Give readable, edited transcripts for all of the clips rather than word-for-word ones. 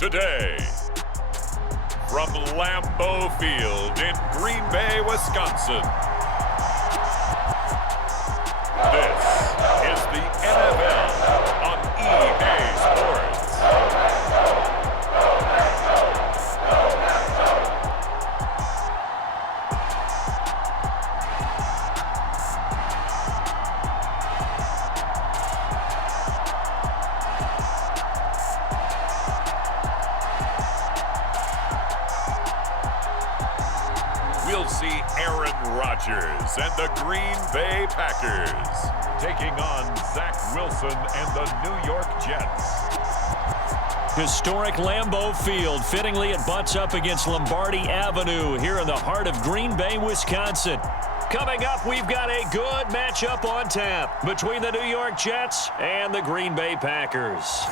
today. From Lambeau Field in Green Bay, Wisconsin. This is the NFL on EA Sports. We'll see Aaron Rodgers and the Green Bay Packers taking on Zach Wilson and the New York Jets. Historic Lambeau Field. Fittingly, it butts up against Lombardi Avenue here in the heart of Green Bay, Wisconsin. Coming up, we've got a good matchup on tap between the New York Jets and the Green Bay Packers.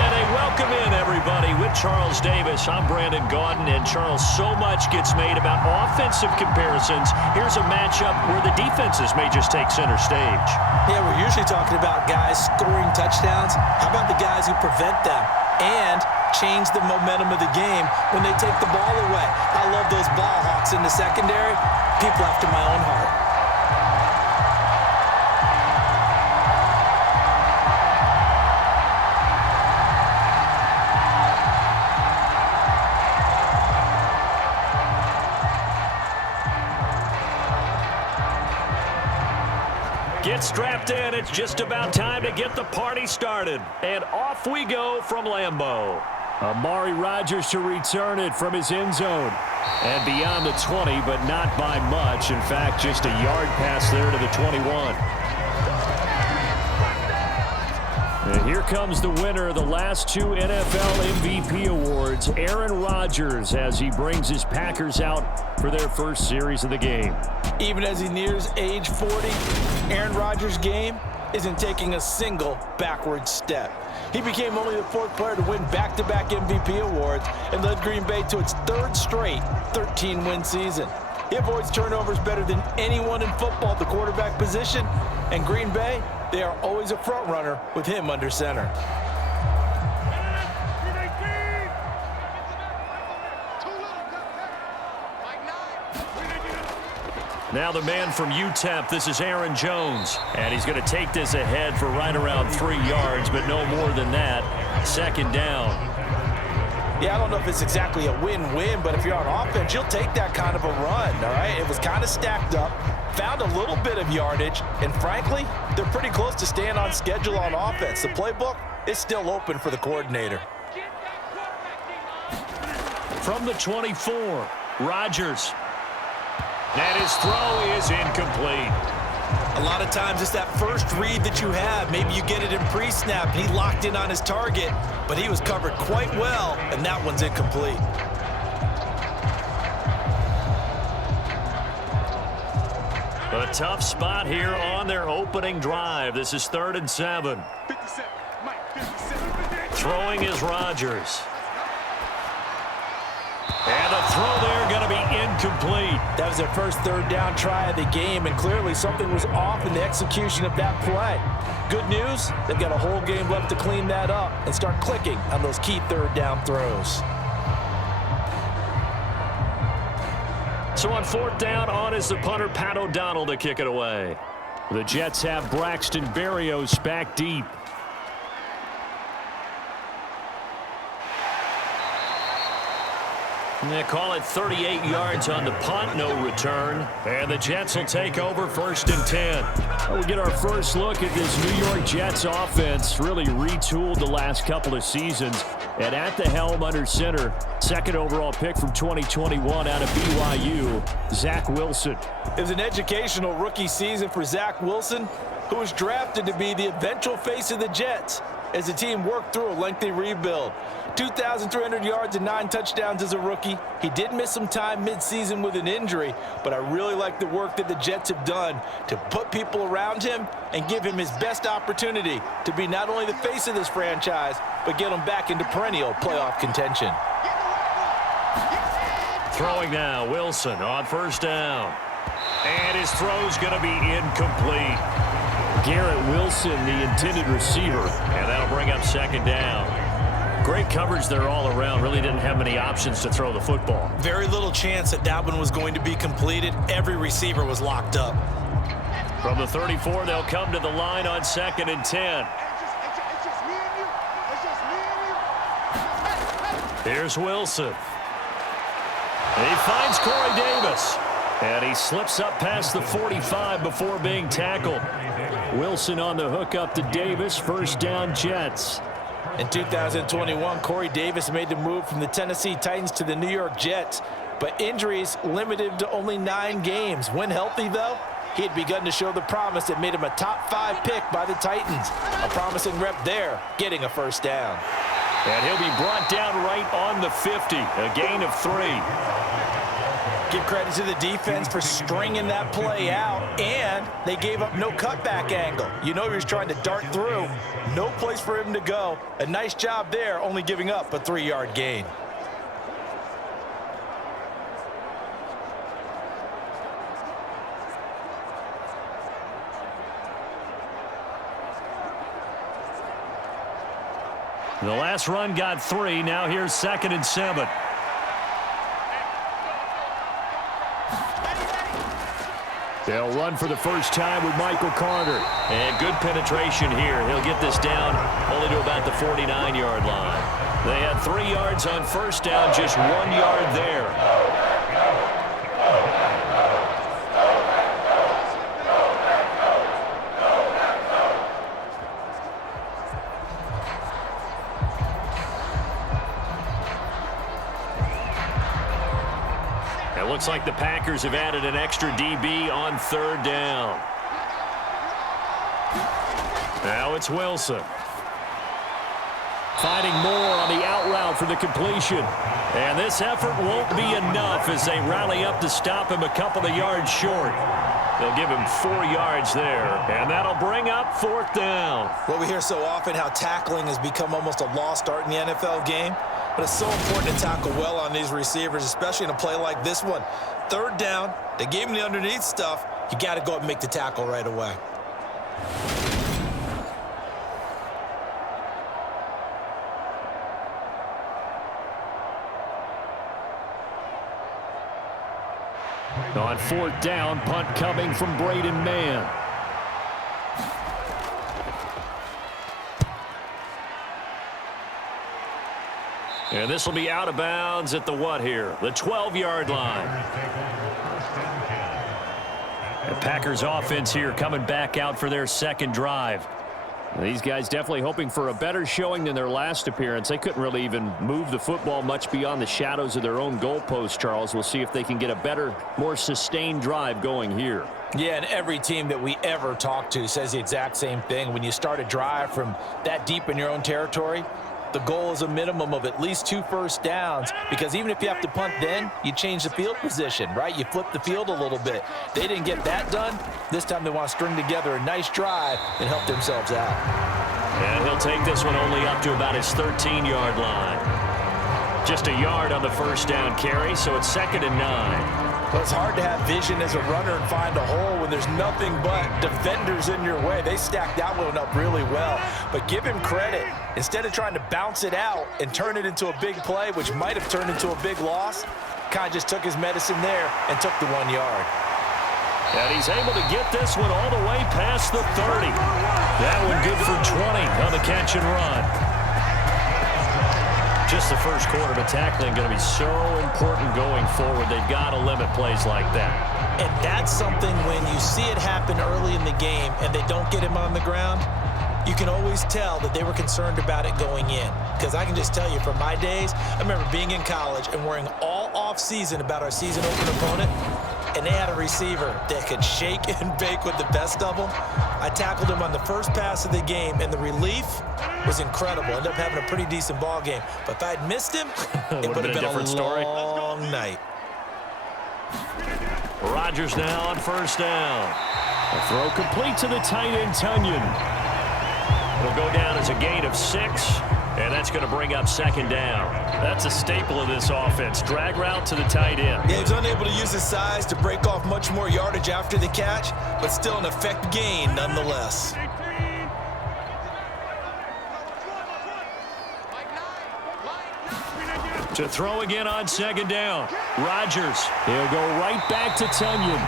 And a welcome in, everybody, with Charles Davis. I'm Brandon Gaudin, and Charles, so much gets made about offensive comparisons. Here's a matchup where the defenses may just take center stage. Yeah, we're usually talking about guys scoring touchdowns. How about the guys who prevent them and change the momentum of the game when they take the ball away? I love those ball hawks in the secondary. People after my own heart. Get strapped in. It's just about time to get the party started. And off we go from Lambeau. Amari Rodgers to return it from his end zone. And beyond the 20, but not by much. In fact, just a yard pass there to the 21. And here comes the winner of the last two NFL MVP awards, Aaron Rodgers, as he brings his Packers out for their first series of the game. Even as he nears age 40, Aaron Rodgers' game isn't taking a single backward step. He became only the fourth player to win back-to-back MVP awards and led Green Bay to its third straight 13-win season. He avoids turnovers better than anyone in football at the quarterback position, and Green Bay, they are always a front runner with him under center. Now the man from UTEP, this is Aaron Jones. And he's going to take this ahead for right around 3 yards, but no more than that. Second down. Yeah, I don't know if it's exactly a win-win, but if you're on offense, you'll take that kind of a run, all right? It was kind of stacked up, found a little bit of yardage, and frankly, they're pretty close to staying on schedule on offense. The playbook is still open for the coordinator. From the 24, Rodgers. And his throw is incomplete. A lot of times it's that first read that you have. Maybe you get it in pre-snap, and he locked in on his target, but he was covered quite well, and that one's incomplete. A tough spot here on their opening drive. This is 3rd and 7. Throwing is Rodgers. And the throw there going to be incomplete. That was their first third down try of the game, and clearly something was off in the execution of that play. Good news, they've got a whole game left to clean that up and start clicking on those key third down throws. So on 4th down, on is the punter, Pat O'Donnell, to kick it away. The Jets have Braxton Berrios back deep. They call it 38 yards on the punt, no return. And the Jets will take over 1st and 10. We get our first look at this New York Jets offense, really retooled the last couple of seasons. And at the helm under center, 2nd overall pick from 2021 out of BYU, Zach Wilson. It was an educational rookie season for Zach Wilson, who was drafted to be the eventual face of the Jets as the team worked through a lengthy rebuild. 2,300 yards and 9 touchdowns as a rookie. He did miss some time midseason with an injury, but I really like the work that the Jets have done to put people around him and give him his best opportunity to be not only the face of this franchise, but get him back into perennial playoff contention. Throwing now, Wilson on 1st down. And his throw's going to be incomplete. Garrett Wilson, the intended receiver, and that'll bring up 2nd down. Great coverage there all around. Really didn't have many options to throw the football. Very little chance that one was going to be completed. Every receiver was locked up. From the 34, they'll come to the line on 2nd and 10. Here's Wilson. He finds Corey Davis. And he slips up past the 45 before being tackled. Wilson on the hook up to Davis. First down, Jets. In 2021, Corey Davis made the move from the Tennessee Titans to the New York Jets. But injuries limited him to only 9 games. When healthy, though, he had begun to show the promise that made him a top 5 pick by the Titans. A promising rep there, getting a first down. And he'll be brought down right on the 50. A gain of 3. Give credit to the defense for stringing that play out, and they gave up no cutback angle. You know he was trying to dart through. No place for him to go. A nice job there, only giving up a 3-yard gain. The last run got 3. Now here's 2nd and 7. They'll run for the first time with Michael Carter. And good penetration here. He'll get this down only to about the 49-yard line. They had 3 yards on first down, just 1 yard there. Looks like the Packers have added an extra DB on 3rd down. Now it's Wilson. Finding more on the out route for the completion. And this effort won't be enough as they rally up to stop him a couple of yards short. They'll give him 4 yards there, and that'll bring up 4th down. Well, we hear so often how tackling has become almost a lost art in the NFL game. But it's so important to tackle well on these receivers, especially in a play like this one. 3rd down, they gave him the underneath stuff. You got to go up and make the tackle right away. On 4th down, punt coming from Braden Mann. And this will be out of bounds at the what here? The 12-yard line. The Packers offense here coming back out for their 2nd drive. These guys definitely hoping for a better showing than their last appearance. They couldn't really even move the football much beyond the shadows of their own goalpost, Charles. We'll see if they can get a better, more sustained drive going here. Yeah, and every team that we ever talk to says the exact same thing. When you start a drive from that deep in your own territory, the goal is a minimum of at least 2 first downs, because even if you have to punt then, you change the field position, right? You flip the field a little bit. They didn't get that done. This time they want to string together a nice drive and help themselves out. And he'll take this one only up to about his 13-yard line. Just a yard on the first down carry, so it's 2nd and 9. Well, it's hard to have vision as a runner and find a hole when there's nothing but defenders in your way. They stacked that one up really well. But give him credit. Instead of trying to bounce it out and turn it into a big play, which might have turned into a big loss, kind of just took his medicine there and took the 1 yard. And he's able to get this one all the way past the 30. That one good for 20 on the catch and run. Just the first quarter, but tackling going to be so important going forward. They've got to limit plays like that. And that's something when you see it happen early in the game and they don't get him on the ground, you can always tell that they were concerned about it going in. Because I can just tell you from my days, I remember being in college and worrying all off-season about our season opener opponent, and they had a receiver that could shake and bake with the best of them. I tackled him on the first pass of the game, and the relief was incredible. Ended up having a pretty decent ball game. But if I'd missed him, it would have been a long night. Rodgers now on first down. A throw complete to the tight end, Tunyon. It'll go down as a gain of 6, and that's going to bring up 2nd down. That's a staple of this offense. Drag route to the tight end. Yeah, he's unable to use his size to break off much more yardage after the catch, but still an effective gain nonetheless. To throw again on second down. Rodgers. He'll go right back to Tunyon.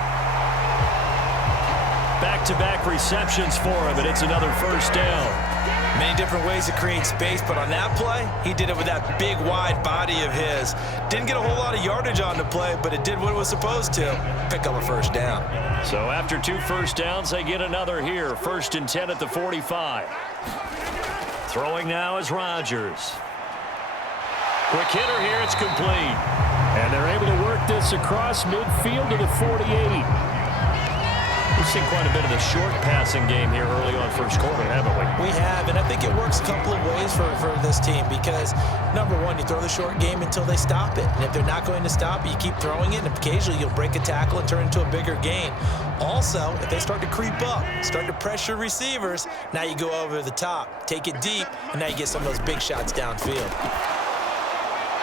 Back-to-back receptions for him, and it's another first down. Many different ways to create space, but on that play, he did it with that big, wide body of his. Didn't get a whole lot of yardage on the play, but it did what it was supposed to. Pick up a first down. So after 2 first downs, they get another here. 1st and 10 at the 45. Throwing now is Rodgers. Quick hitter here, it's complete. And they're able to work this across midfield to the 48. We've seen quite a bit of the short passing game here early on first quarter, haven't we? We have, and I think it works a couple of ways for this team because, number one, you throw the short game until they stop it. And if they're not going to stop it, you keep throwing it, and occasionally you'll break a tackle and turn it into a bigger gain. Also, if they start to creep up, start to pressure receivers, now you go over the top, take it deep, and now you get some of those big shots downfield.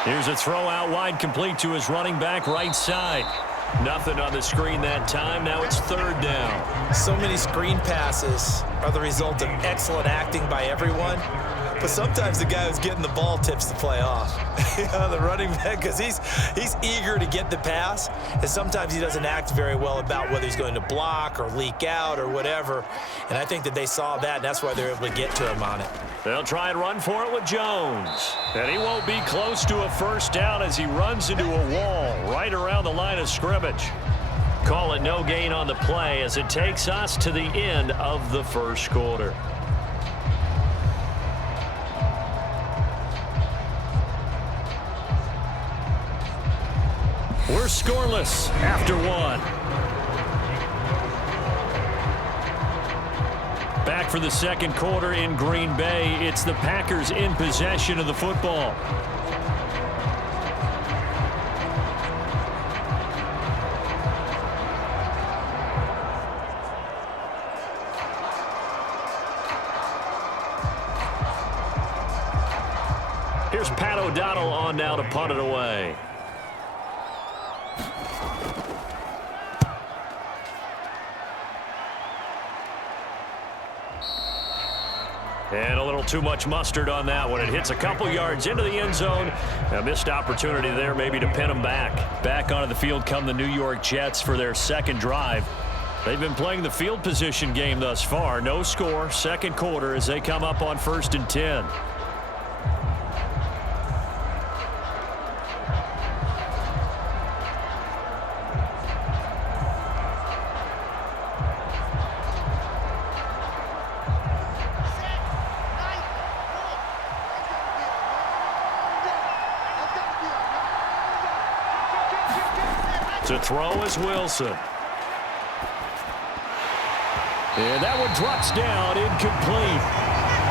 Here's a throw out wide, complete to his running back right side. Nothing on the screen that time. Now it's 3rd down. So many screen passes are the result of excellent acting by everyone. But sometimes the guy who's getting the ball tips the play off. The running back, because he's eager to get the pass, and sometimes he doesn't act very well about whether he's going to block or leak out or whatever. And I think that they saw that, and that's why they're able to get to him on it. They'll try and run for it with Jones. And he won't be close to a first down as he runs into a wall right around the line of scrimmage. Call it no gain on the play as it takes us to the end of the first quarter. We're scoreless after 1. Back for the second quarter in Green Bay. It's the Packers in possession of the football. Here's Pat O'Donnell on now to punt it away. And a little too much mustard on that one. It hits a couple yards into the end zone. A missed opportunity there maybe to pin them back. Back onto the field come the New York Jets for their second drive. They've been playing the field position game thus far. No score, second quarter as they come up on 1st and 10. To throw is Wilson. And that one drops down, incomplete.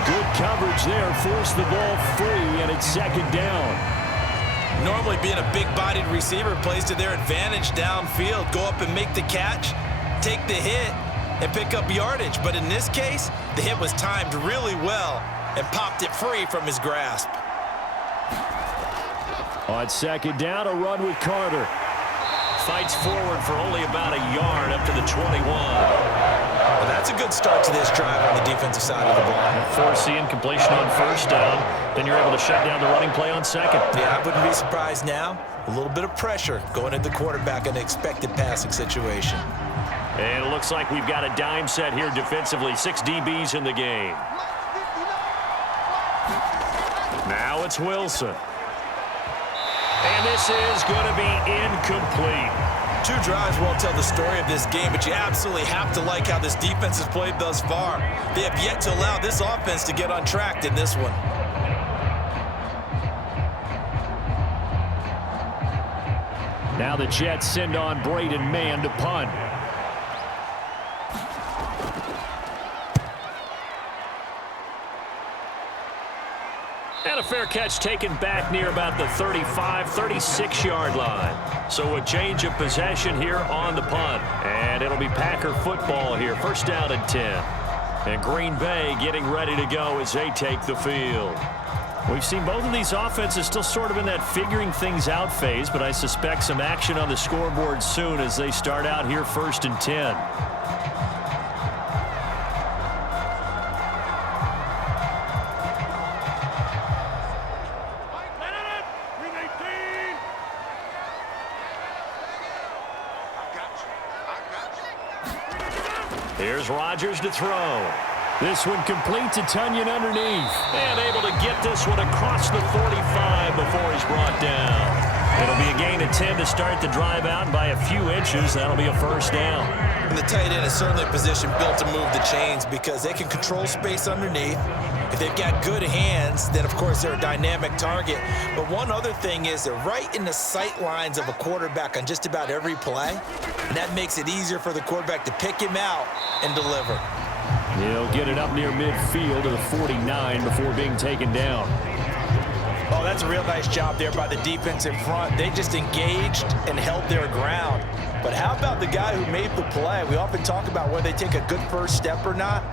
Good coverage there, forced the ball free, and it's 2nd down. Normally being a big-bodied receiver plays to their advantage downfield. Go up and make the catch, take the hit, and pick up yardage. But in this case, the hit was timed really well and popped it free from his grasp. On 2nd down, a run with Carter. Fights forward for only about a yard up to the 21. Well, that's a good start to this drive on the defensive side of the ball. Force the incompletion on 1st down. Then you're able to shut down the running play on 2nd. Yeah, I wouldn't be surprised now. A little bit of pressure going at the quarterback in an expected passing situation. And it looks like we've got a dime set here defensively. 6 DBs in the game. Now it's Wilson. And this is going to be incomplete. 2 drives won't tell the story of this game, but you absolutely have to like how this defense has played thus far. They have yet to allow this offense to get on track in this one. Now the Jets send on Braden Mann to punt. And a fair catch taken back near about the 35, 36-yard line. So a change of possession here on the punt. And it'll be Packer football here. 1st down and 10. And Green Bay getting ready to go as they take the field. We've seen both of these offenses still sort of in that figuring things out phase, but I suspect some action on the scoreboard soon as they start out here 1st and 10. Here's Rodgers to throw. This one complete to Tunyon underneath. And able to get this one across the 45 before he's brought down. It'll be a gain of 10 to start the drive out, and by a few inches, that'll be a first down. And the tight end is certainly a position built to move the chains because they can control space underneath. If they've got good hands, then, of course, they're a dynamic target. But one other thing is they're right in the sight lines of a quarterback on just about every play, and that makes it easier for the quarterback to pick him out and deliver. He'll get it up near midfield to the 49 before being taken down. Oh, that's a real nice job there by the defense in front. They just engaged and held their ground. But how about the guy who made the play? We often talk about whether they take a good first step or not.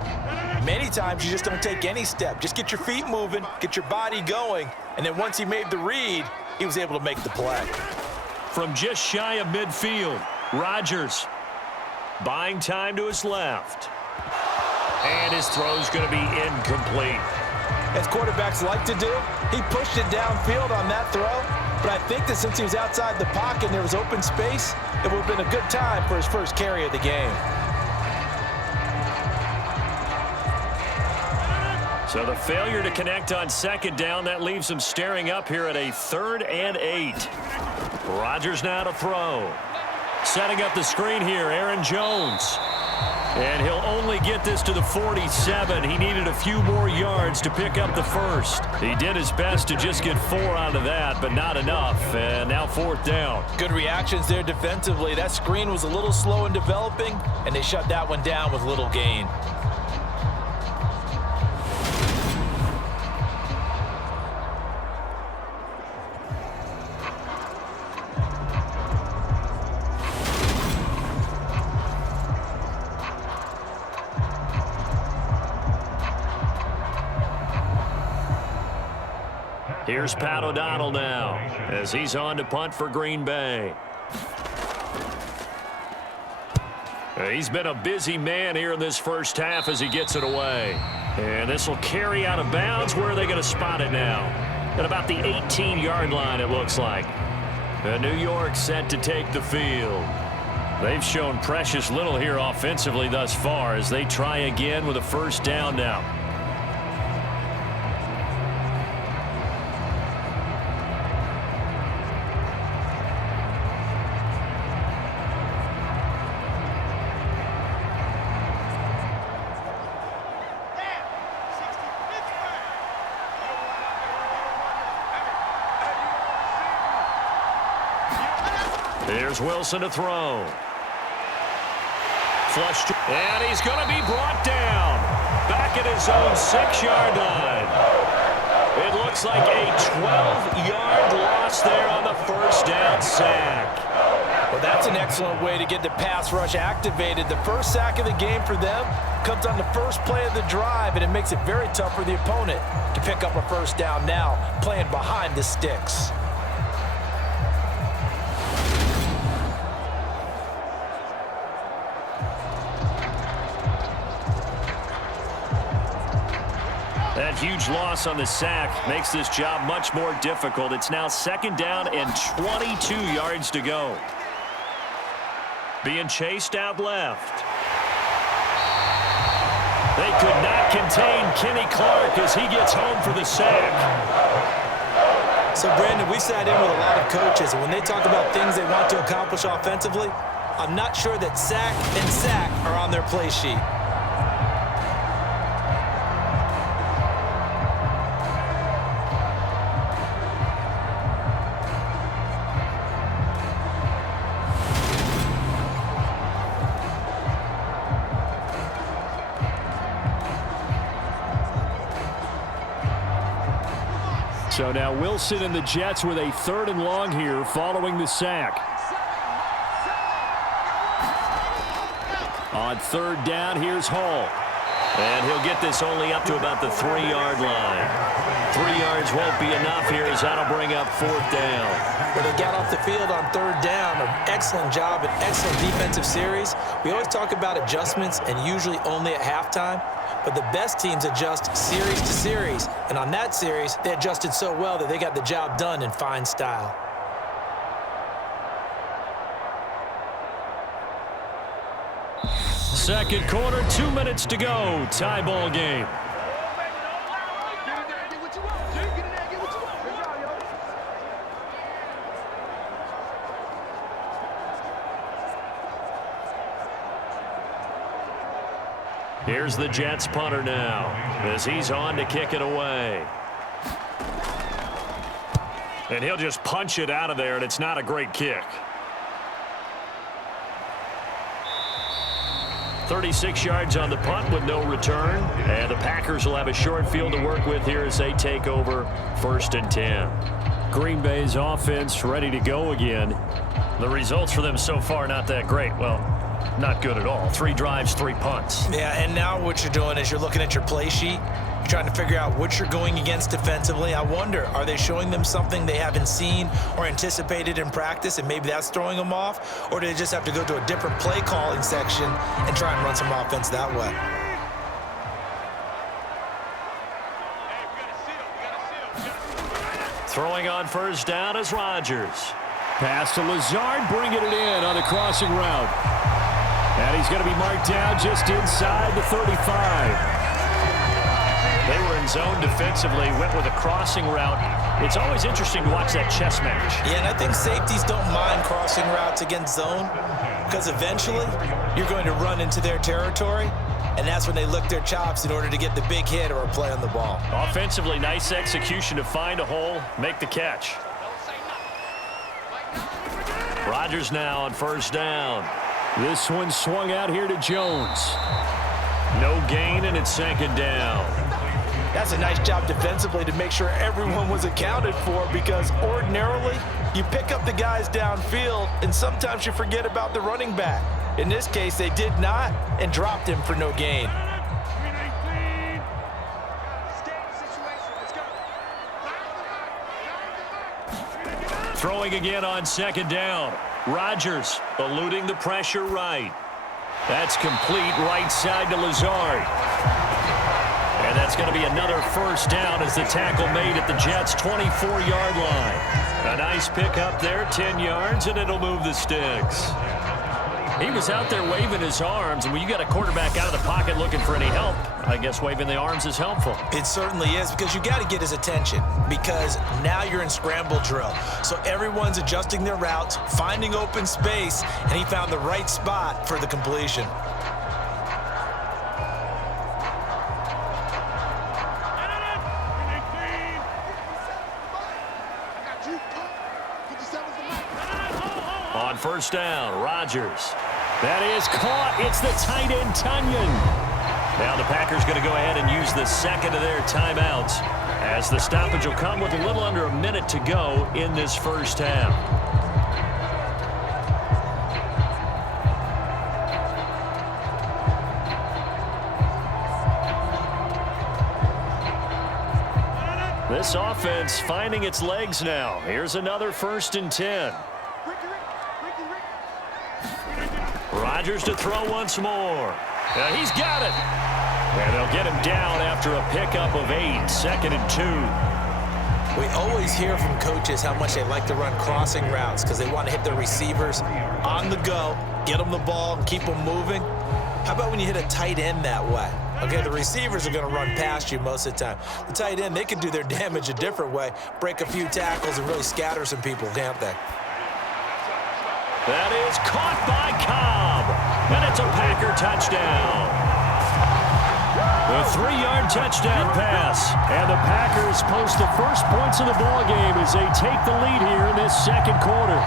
Many times you just don't take any step. Just get your feet moving, get your body going, and then once he made the read, he was able to make the play. From just shy of midfield, Rodgers buying time to his left. And his throw's going to be incomplete. As quarterbacks like to do, he pushed it downfield on that throw, but I think that since he was outside the pocket and there was open space, it would have been a good time for his first carry of the game. So the failure to connect on second down, that leaves him staring up here at a 3rd and 8. Rodgers now to throw. Setting up the screen here, Aaron Jones. And he'll only get this to the 47. He needed a few more yards to pick up the first. He did his best to just get 4 out of that, but not enough. And now 4th down. Good reactions there defensively. That screen was a little slow in developing, and they shut that one down with little gain. Here's Pat O'Donnell now as he's on to punt for Green Bay. He's been a busy man here in this first half as he gets it away. And this will carry out of bounds. Where are they going to spot it now? At about the 18-yard line, it looks like. And New York set to take the field. They've shown precious little here offensively thus far as they try again with a first down now. Here's Wilson to throw. Flushed. And he's going to be brought down. Back at his own 6-yard line. It looks like a 12-yard loss there on the first down sack. Well, that's an excellent way to get the pass rush activated. The first sack of the game for them comes on the first play of the drive, and it makes it very tough for the opponent to pick up a first down now, playing behind the sticks. That huge loss on the sack makes this job much more difficult. It's now 2nd down and 22 yards to go. Being chased out left. They could not contain Kenny Clark as he gets home for the sack. So, Brandon, we sat in with a lot of coaches, and when they talk about things they want to accomplish offensively, I'm not sure that sack and sack are on their play sheet. So now Wilson and the Jets with a 3rd and long here following the sack. On 3rd down, here's Hall. And he'll get this only up to about the 3-yard line. 3 yards won't be enough here as that'll bring up 4th down. Well, they got off the field on 3rd down. An excellent job, an excellent defensive series. We always talk about adjustments and usually only at halftime. But the best teams adjust series to series. And on that series, they adjusted so well that they got the job done in fine style. second quarter, 2 minutes to go. Tie ball game. Here's the Jets punter now as he's on to kick it away. And he'll just punch it out of there, and it's not a great kick. 36 yards on the punt with no return. And the Packers will have a short field to work with here as they take over 1st and 10. Green Bay's offense ready to go again. The results for them so far not that great. Well, not good at all. 3 drives, 3 punts. Yeah, and now what you're doing is you're looking at your play sheet. You're trying to figure out what you're going against defensively. I wonder, are they showing them something they haven't seen or anticipated in practice, and maybe that's throwing them off? Or do they just have to go to a different play calling section and try and run some offense that way? Throwing on 1st down is Rodgers. Pass to Lazard, bringing it in on the crossing route. And he's going to be marked down just inside the 35. They were in zone defensively, went with a crossing route. It's always interesting to watch that chess match. Yeah, and I think safeties don't mind crossing routes against zone because eventually you're going to run into their territory, and that's when they lick their chops in order to get the big hit or a play on the ball. Offensively, nice execution to find a hole, make the catch. Rodgers now on 1st down. This one swung out here to Jones. No gain, and it's 2nd down. That's a nice job defensively to make sure everyone was accounted for, because ordinarily you pick up the guys downfield and sometimes you forget about the running back. In this case, they did not and dropped him for no gain. Throwing again on 2nd down. Rodgers eluding the pressure right. That's complete right side to Lazard. And that's going to be another 1st down as the tackle made at the Jets' 24-yard line. A nice pick up there, 10 yards, and it'll move the sticks. He was out there waving his arms, and when you got a quarterback out of the pocket looking for any help, I guess waving the arms is helpful. It certainly is, because you got to get his attention, because now you're in scramble drill. So everyone's adjusting their routes, finding open space, and he found the right spot for the completion. On 1st down, Rodgers. That is caught. It's the tight end, Tunyon. Now the Packers going to go ahead and use the 2nd of their timeouts, as the stoppage will come with a little under a minute to go in this 1st half. This offense finding its legs now. Here's another 1st and 10. Rodgers to throw once more. He's got it. And they'll get him down after a pickup of 8, 2nd and 2. We always hear from coaches how much they like to run crossing routes because they want to hit their receivers on the go, get them the ball, and keep them moving. How about when you hit a tight end that way? Okay, the receivers are going to run past you most of the time. The tight end, they can do their damage a different way, break a few tackles, and really scatter some people, can't they? That is caught by Cobb, and it's a Packer touchdown. The 3-yard touchdown pass, and the Packers post the first points of the ball game as they take the lead here in this 2nd quarter.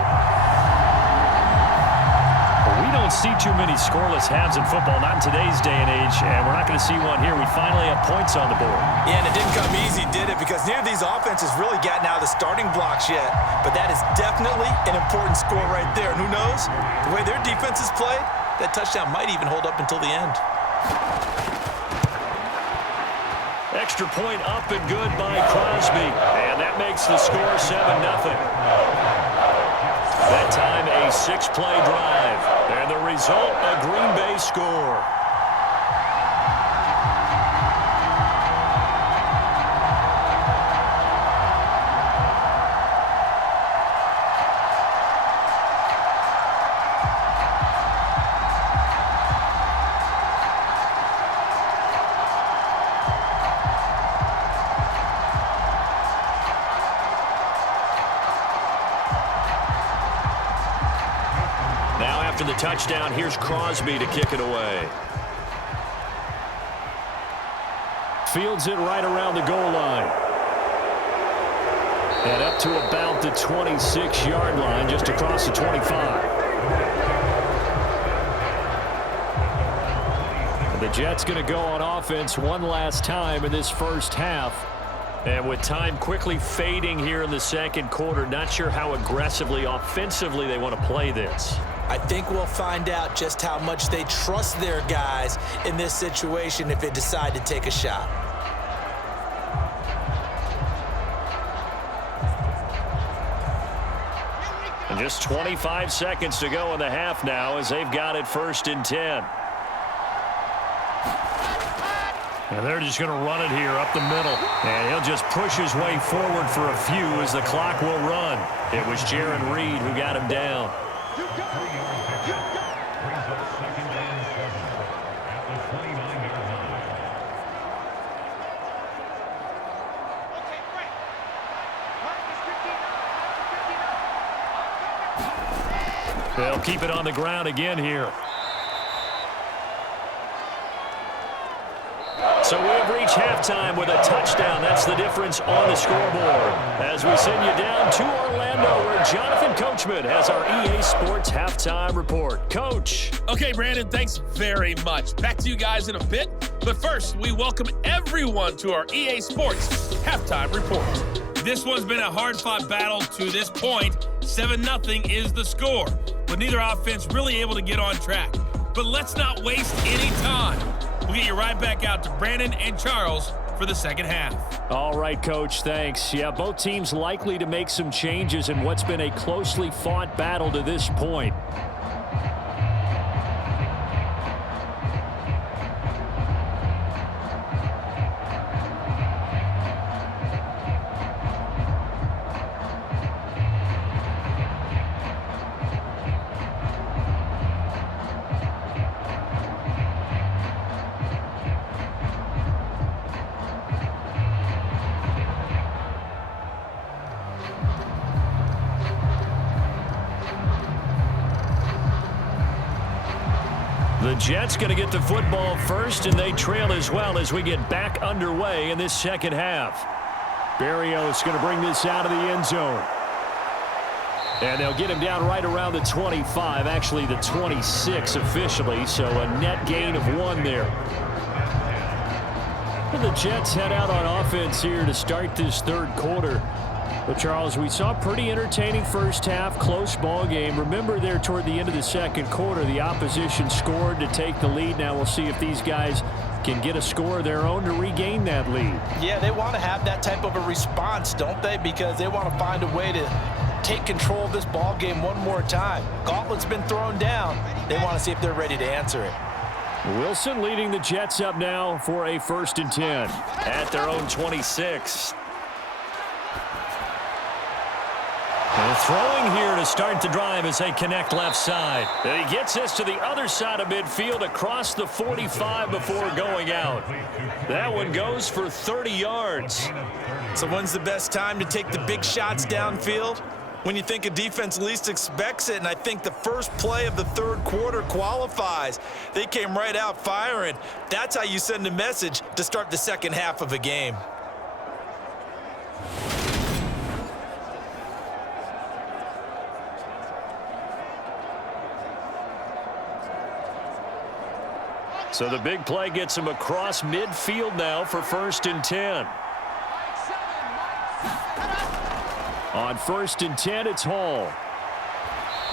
We don't see too many scoreless halves in football, not in today's day and age, and we're not going to see one here. We finally have points on the board. Yeah, and it didn't come easy, did it? Because neither of these offenses really gotten out of the starting blocks yet. But that is definitely an important score right there. And who knows? The way their defense is played, that touchdown might even hold up until the end. Extra point up and good by Crosby. And that makes the score 7-0. That time a 6-play drive. And the result, a Green Bay score. the touchdown. Here's Crosby to kick it away. Fields it right around the goal line. And up to about the 26-yard line, just across the 25. The Jets going to go on offense one last time in this first half. And with time quickly fading here in the second quarter, not sure how aggressively, offensively they want to play this. I think we'll find out just how much they trust their guys in this situation if they decide to take a shot. And just 25 seconds to go in the half now as they've got it 1st and 10. And they're just going to run it here up the middle. And he'll just push his way forward for a few as the clock will run. It was Jaron Reed who got him down. They'll keep it on the ground again here. So we have reached halftime with a touchdown. That's the difference on the scoreboard. As we send you down to Orlando, where Jonathan Coachman has our EA Sports halftime report. Coach. Okay, Brandon, thanks very much. Back to you guys in a bit. But first, we welcome everyone to our EA Sports halftime report. This one's been a hard-fought battle to this point. 7-0 is the score, with neither offense really able to get on track. But let's not waste any time. We'll get you right back out to Brandon and Charles for the second half. All right, Coach, thanks. Yeah, both teams likely to make some changes in what's been a closely fought battle to this point. The Jets going to get the football first, and they trail as well as we get back underway in this second half. Berrios going to bring this out of the end zone. And they'll get him down right around the 25, actually the 26 officially, so a net gain of 1 there. And the Jets head out on offense here to start this third quarter. But, Charles, we saw a pretty entertaining first half, close ball game. Remember there toward the end of the second quarter, the opposition scored to take the lead. Now we'll see if these guys can get a score of their own to regain that lead. Yeah, they want to have that type of a response, don't they? Because they want to find a way to take control of this ball game one more time. Gauntlet's been thrown down. They want to see if they're ready to answer it. Wilson leading the Jets up now for a 1st and 10 at their own 26. And throwing here to start the drive as they connect left side. And he gets this to the other side of midfield across the 45 before going out. That one goes for 30 yards. So when's the best time to take the big shots downfield? When you think a defense least expects it, and I think the first play of the third quarter qualifies. They came right out firing. That's how you send a message to start the second half of a game. So the big play gets him across midfield now for 1st and 10. On 1st and 10, it's Hall.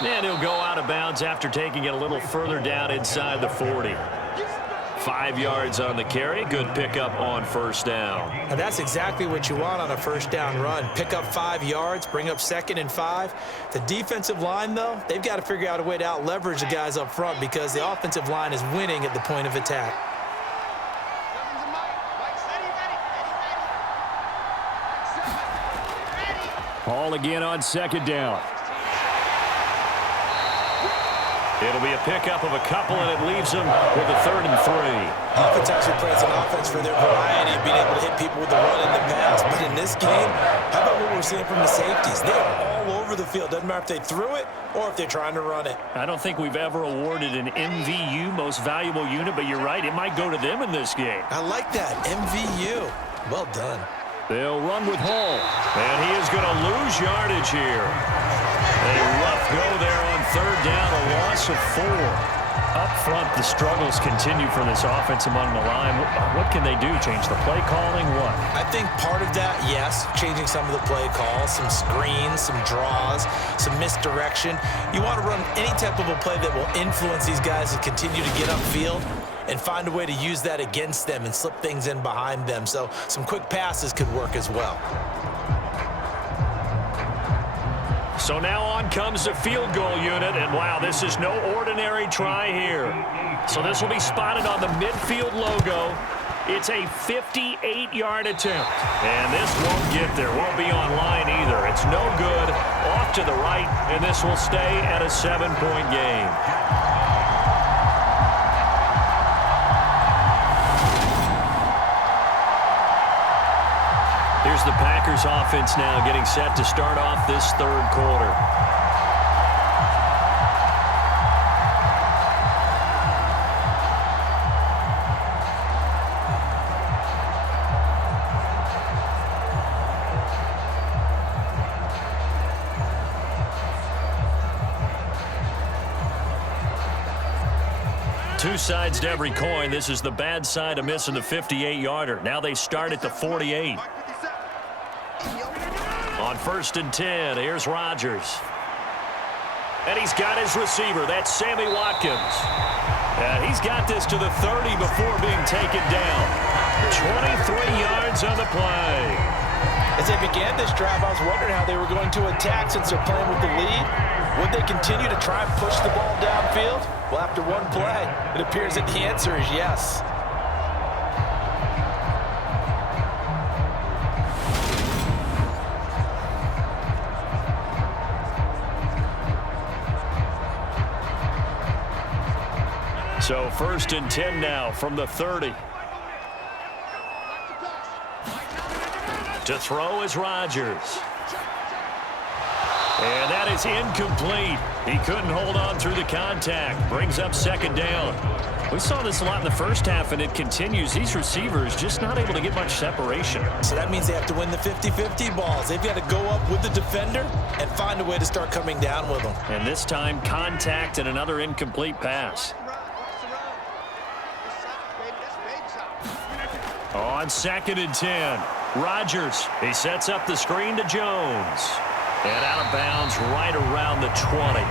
And he'll go out of bounds after taking it a little further down inside the 40. 5 yards on the carry. Good pickup on 1st down. Now that's exactly what you want on a 1st down run. Pick up 5 yards, bring up 2nd and 5. The defensive line, though, they've got to figure out a way to out-leverage the guys up front because the offensive line is winning at the point of attack. Hall again on 2nd down. It'll be a pickup of a couple, and it leaves them with a 3rd and 3. Offense actually plays an offense for their variety of being able to hit people with the run and the pass. But in this game, how about what we're seeing from the safeties? They are all over the field. Doesn't matter if they threw it or if they're trying to run it. I don't think we've ever awarded an MVU, most valuable unit, but you're right, it might go to them in this game. I like that, MVU. Well done. They'll run with Hall, and he is going to lose yardage here. A rough go there on 3rd down, a loss of 4. Up front, the struggles continue for this offense among the line. What can they do? Change the play calling? What? I think part of that, yes, changing some of the play calls, some screens, some draws, some misdirection. You want to run any type of a play that will influence these guys to continue to get upfield and find a way to use that against them and slip things in behind them. So some quick passes could work as well. So now on comes the field goal unit, and wow, this is no ordinary try here. So this will be spotted on the midfield logo. It's a 58-yard attempt, and this won't get there. Won't be on line either. It's no good. Off to the right, and this will stay at a 7-point game. Here's the Packers offense now getting set to start off this 3rd quarter. Two sides to every coin. This is the bad side of missing the 58-yarder. Now they start at the 48. On 1st and 10, here's Rodgers. And he's got his receiver. That's Sammy Watkins. And he's got this to the 30 before being taken down. 23 yards on the play. As they began this drive, I was wondering how they were going to attack since they're playing with the lead. Would they continue to try and push the ball downfield? Well, after one play, it appears that the answer is yes. So 1st and 10 now from the 30. To throw is Rodgers. And that is incomplete. He couldn't hold on through the contact. Brings up 2nd down. We saw this a lot in the first half, and it continues. These receivers just not able to get much separation. So that means they have to win the 50-50 balls. They've got to go up with the defender and find a way to start coming down with them. And this time, contact and another incomplete pass. On 2nd and 10, Rodgers. He sets up the screen to Jones. And out of bounds right around the 20.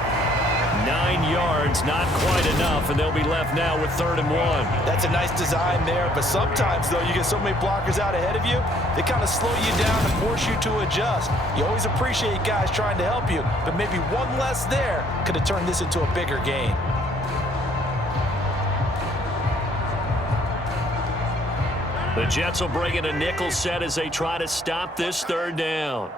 9 yards, not quite enough, and they'll be left now with 3rd and 1. That's a nice design there, but sometimes, though, you get so many blockers out ahead of you, they kind of slow you down and force you to adjust. You always appreciate guys trying to help you, but maybe one less there could have turned this into a bigger gain. The Jets will bring in a nickel set as they try to stop this 3rd down.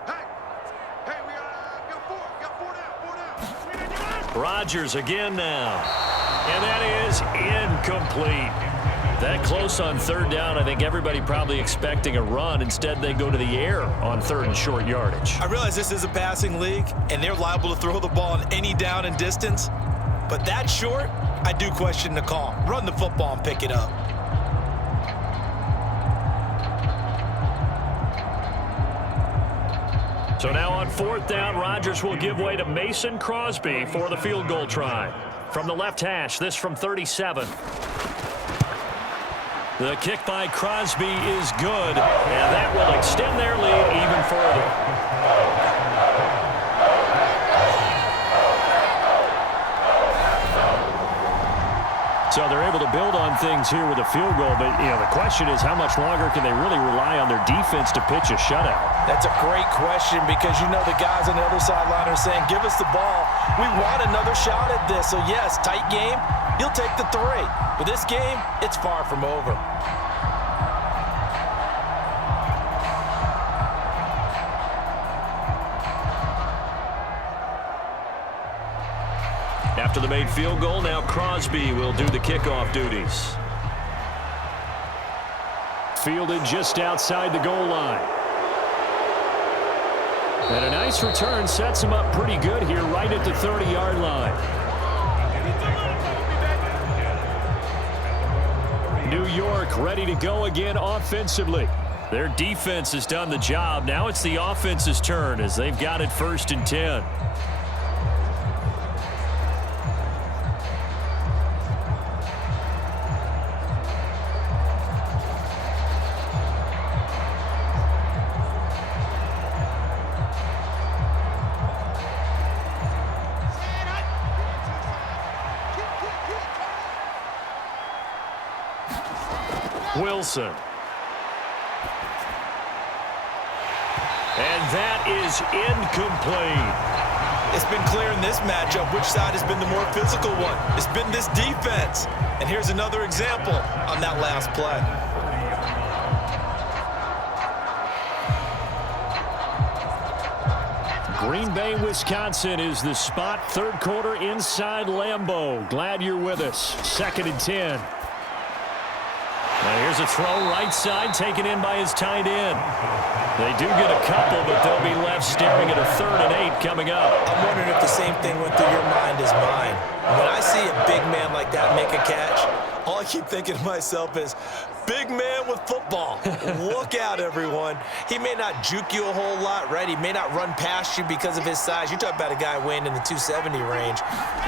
Rodgers again now. And that is incomplete. That close on 3rd down, I think everybody probably expecting a run. Instead, they go to the air on 3rd and short yardage. I realize this is a passing league, and they're liable to throw the ball on any down and distance. But that short, I do question the call. Run the football and pick it up. So now on 4th down, Rodgers will give way to Mason Crosby for the field goal try. From the left hash, this from 37. The kick by Crosby is good, and that will extend their lead even further. So they're able to build on things here with a field goal, but the question is how much longer can they really rely on their defense to pitch a shutout? That's a great question because the guys on the other sideline are saying, give us the ball. We want another shot at this. So yes, tight game, you'll take the 3. But this game, it's far from over. Now After the made field goal, now Crosby will do the kickoff duties. Fielded just outside the goal line. And a nice return sets him up pretty good here right at the 30-yard line. New York ready to go again offensively. Their defense has done the job. Now it's the offense's turn as they've got it 1st and 10. Wilson. And that is incomplete. It's been clear in this matchup which side has been the more physical one. It's been this defense. And here's another example on that last play. Green Bay, Wisconsin is the spot. 3rd quarter inside Lambeau. Glad you're with us. 2nd and 10. Now here's a throw right side taken in by his tight end. They do get a couple, but they'll be left staring at a 3rd and 8 coming up. I'm wondering if the same thing went through your mind as mine. When I see a big man like that make a catch, all I keep thinking to myself is, big man with football. Look out, everyone. He may not juke you a whole lot, right? He may not run past you because of his size. You're talking about a guy weighing in the 270 range.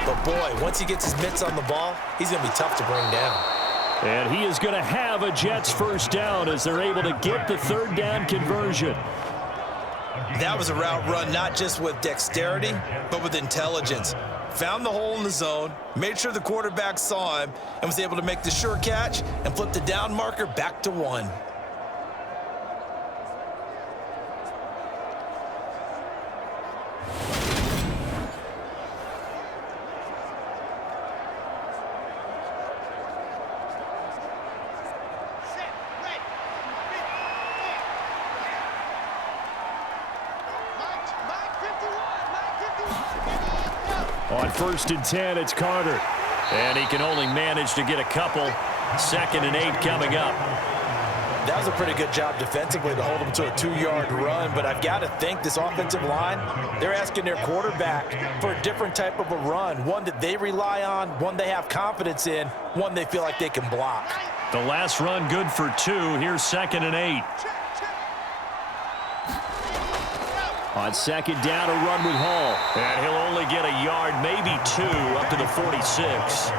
But, boy, once he gets his mitts on the ball, he's going to be tough to bring down. And he is going to have a Jets 1st down as they're able to get the 3rd down conversion. That was a route run not just with dexterity, but with intelligence. Found the hole in the zone, made sure the quarterback saw him, and was able to make the sure catch and flip the down marker back to 1. On 1st and 10, it's Carter. And he can only manage to get a couple. 2nd and 8 coming up. That was a pretty good job defensively to hold him to a 2-yard run, but I've got to think this offensive line, they're asking their quarterback for a different type of a run, one that they rely on, one they have confidence in, one they feel like they can block. The last run good for 2. Here's 2nd and 8. On 2nd down, a run with Hall. And he'll only get a yard, maybe 2, up to the 46.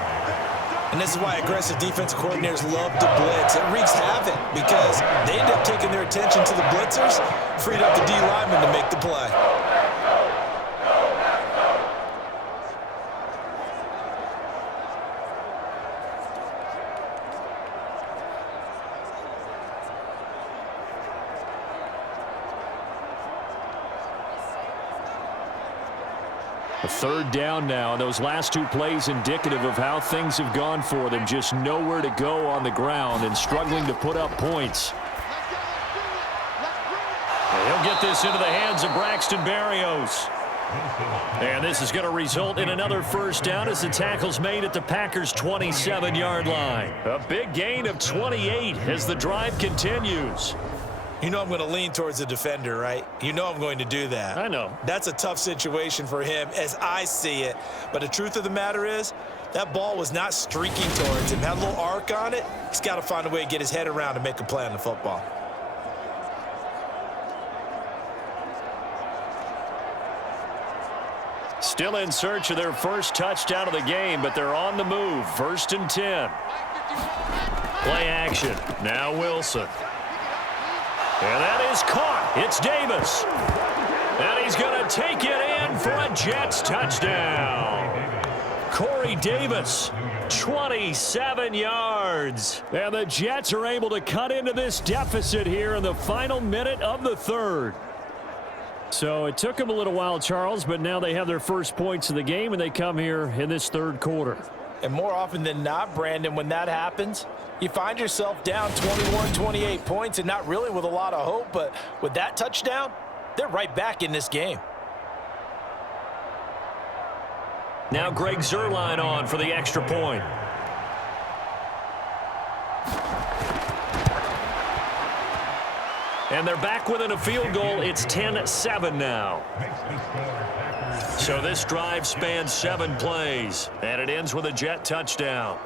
And this is why aggressive defensive coordinators love to blitz. It wreaks havoc because they end up taking their attention to the blitzers, freed up the D lineman to make the play. A 3rd down now. Those last 2 plays indicative of how things have gone for them. Just nowhere to go on the ground and struggling to put up points. And he'll get this into the hands of Braxton Berrios. And this is going to result in another 1st down as the tackle's made at the Packers' 27-yard line. A big gain of 28 as the drive continues. You know I'm going to lean towards the defender, right? You know I'm going to do that. I know. That's a tough situation for him as I see it. But the truth of the matter is, that ball was not streaking towards him. Had a little arc on it. He's got to find a way to get his head around and make a play on the football. Still in search of their 1st touchdown of the game, but they're on the move. 1st and 10. Play action. Now Wilson. And that is caught. It's Davis. And he's going to take it in for a Jets touchdown. Corey Davis, 27 yards. And the Jets are able to cut into this deficit here in the final minute of the 3rd. So it took them a little while, Charles, but now they have their 1st points of the game, and they come here in this 3rd quarter. And more often than not, Brandon, when that happens, you find yourself down 21, 28 points and not really with a lot of hope, but with that touchdown, they're right back in this game. Now Greg Zuerlein on for the extra point. And they're back within a field goal. It's 10-7 now. So this drive spans 7 plays, and it ends with a Jet touchdown.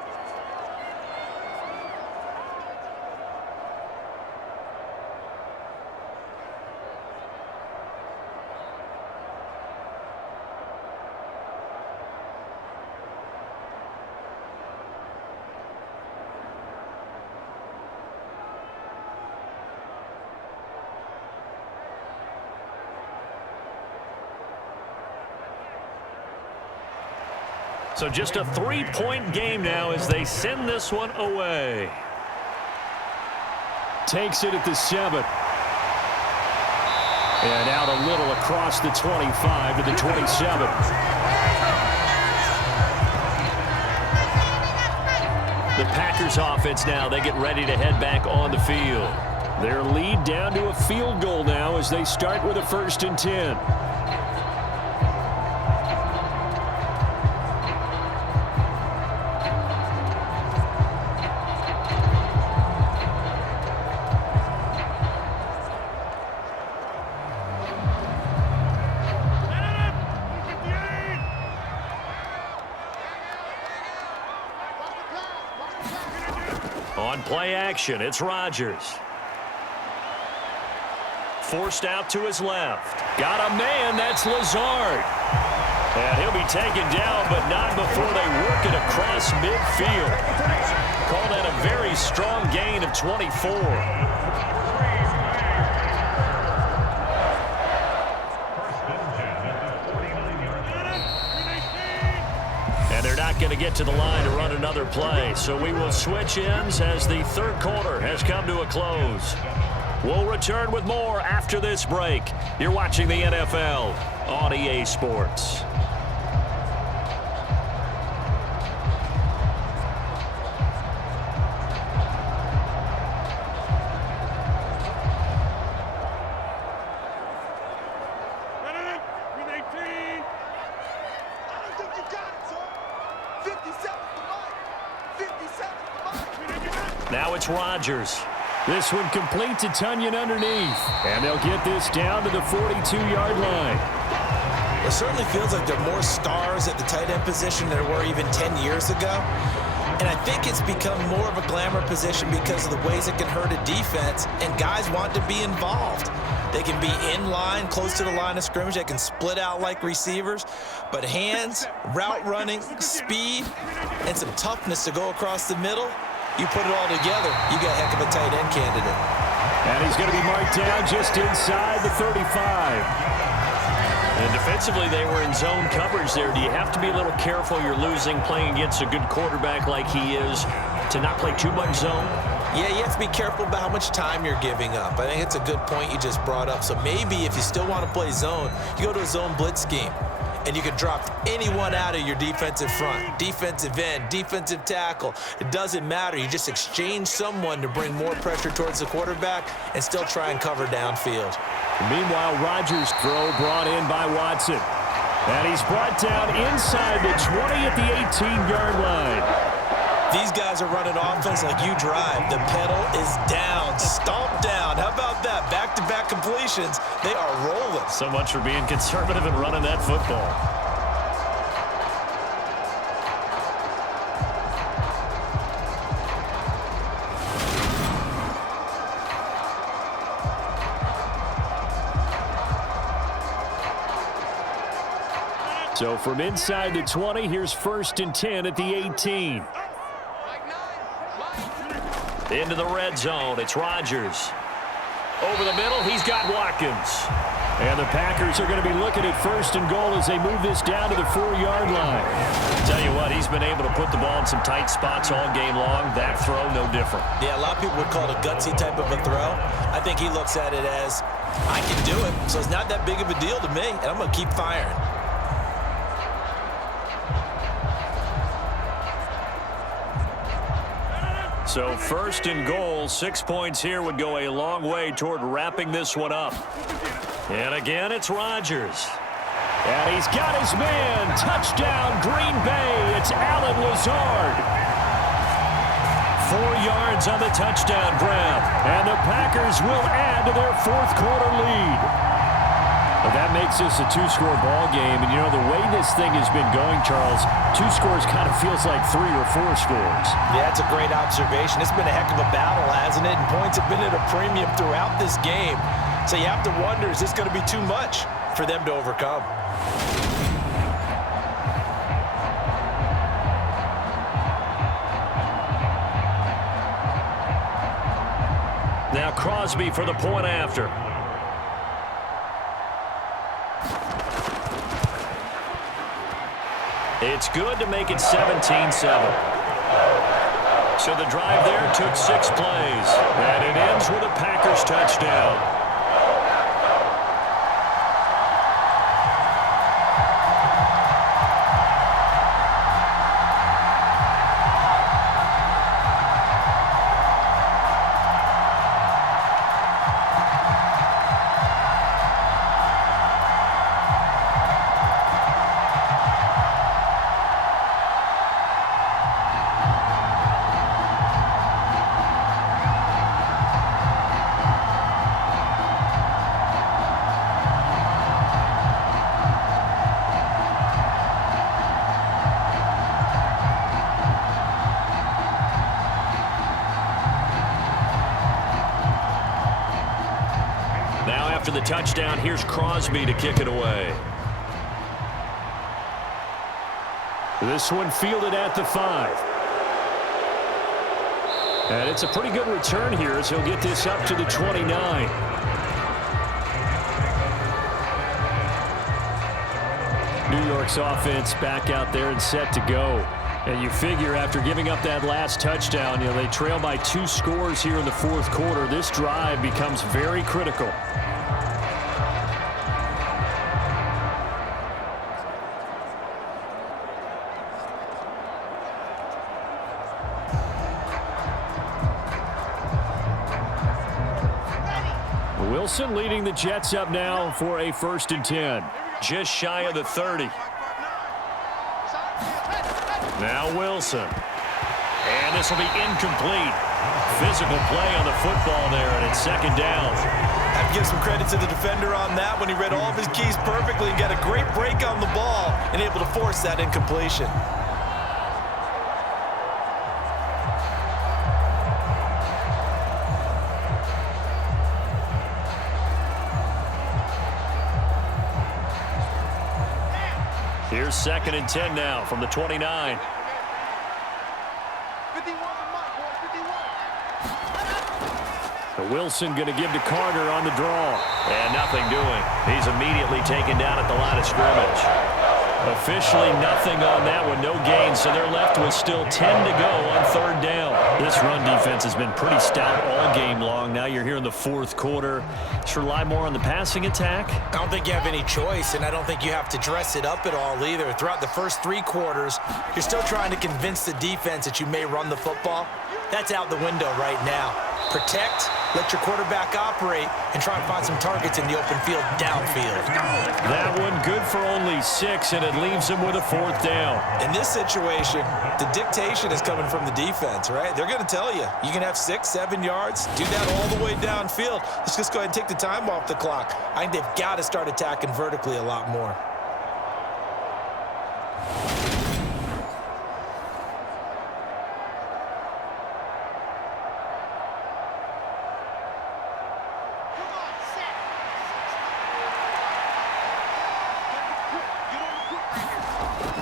So just a 3-point game now as they send this one away. Takes it at the 7. And out a little across the 25 to the 27. The Packers offense now, they get ready to head back on the field. Their lead down to a field goal now as they start with a 1st and 10. On play action, it's Rodgers. Forced out to his left. Got a man, that's Lazard. And he'll be taken down, but not before they work it across midfield. Call that a very strong gain of 24. They're not going to get to the line to run another play, so we will switch ends as the 3rd quarter has come to a close. We'll return with more after this break. You're watching the NFL on EA Sports. Now it's Rodgers. This one complete to Tunyon underneath. And they'll get this down to the 42-yard line. It certainly feels like there are more stars at the tight end position than there were even 10 years ago. And I think it's become more of a glamour position because of the ways it can hurt a defense, and guys want to be involved. They can be in line, close to the line of scrimmage. They can split out like receivers. But hands, route running, speed, and some toughness to go across the middle, you put it all together, you got a heck of a tight end candidate. And he's going to be marked down just inside the 35. And defensively, they were in zone coverage there. Do you have to be a little careful? You're losing playing against a good quarterback like he is to not play too much zone? Yeah, you have to be careful about how much time you're giving up. I think it's a good point you just brought up. So maybe if you still want to play zone, you go to a zone blitz scheme. And you can drop anyone out of your defensive front, defensive end, defensive tackle. It doesn't matter. You just exchange someone to bring more pressure towards the quarterback and still try and cover downfield. Meanwhile, Rodgers' throw brought in by Watson. And he's brought down inside the 20 at the 18-yard line. These guys are running offense like you drive. The pedal is down, stomp down. How about that? Back-to-back completions. They are rolling. So much for being conservative and running that football. So from inside the 20, here's 1st and 10 at the 18. Into the red zone, it's Rodgers. Over the middle, he's got Watkins. And the Packers are going to be looking at 1st and goal as they move this down to the 4-yard line. Tell you what, he's been able to put the ball in some tight spots all game long. That throw, no different. Yeah, a lot of people would call it a gutsy type of a throw. I think he looks at it as, I can do it, so it's not that big of a deal to me, and I'm going to keep firing. So 1st and goal, 6 points here would go a long way toward wrapping this one up. And again, it's Rodgers. And he's got his man. Touchdown, Green Bay. It's Lazard. 4 yards on the touchdown grab. And the Packers will add to their fourth quarter lead. But that makes this a two-score ball game. And, you know, the way this thing has been going, Charles, 2 scores kind of feels like 3 or 4 scores. Yeah, that's a great observation. It's been a heck of a battle, hasn't it? And points have been at a premium throughout this game. So you have to wonder, is this going to be too much for them to overcome? Now Crosby for the point after. It's good to make it 17-7. So the drive there took 6 plays. And it ends with a Packers touchdown. After the touchdown, here's Crosby to kick it away. This one fielded at the 5. And it's a pretty good return here as he'll get this up to the 29. New York's offense back out there and set to go. And you figure after giving up that last touchdown, you know, they trail by 2 scores here in the fourth quarter. This drive becomes very critical. Wilson leading the Jets up now for a 1st and 10. Just shy of the 30. Now Wilson. And this will be incomplete. Physical play on the football there, and it's 2nd down. I have to give some credit to the defender on that when he read all of his keys perfectly and got a great break on the ball and able to force that incompletion. Here's 2nd and 10 now from the 29. Wilson going to give to Carter on the draw. And nothing doing. He's immediately taken down at the line of scrimmage. Officially nothing on that one. No gain, so they're left with still 10 to go on 3rd down. This run defense has been pretty stout all game long. Now you're here in the fourth quarter. Just rely more on the passing attack. I don't think you have any choice, and I don't think you have to dress it up at all either. Throughout the first 3 quarters, you're still trying to convince the defense that you may run the football. That's out the window right now. Protect, let your quarterback operate, and try and find some targets in the open field downfield. That one good for only 6, and it leaves him with a 4th down. In this situation, the dictation is coming from the defense, right? They're going to tell you, you can have 6, 7 yards, do that all the way downfield. Let's just go ahead and take the time off the clock. I think they've got to start attacking vertically a lot more.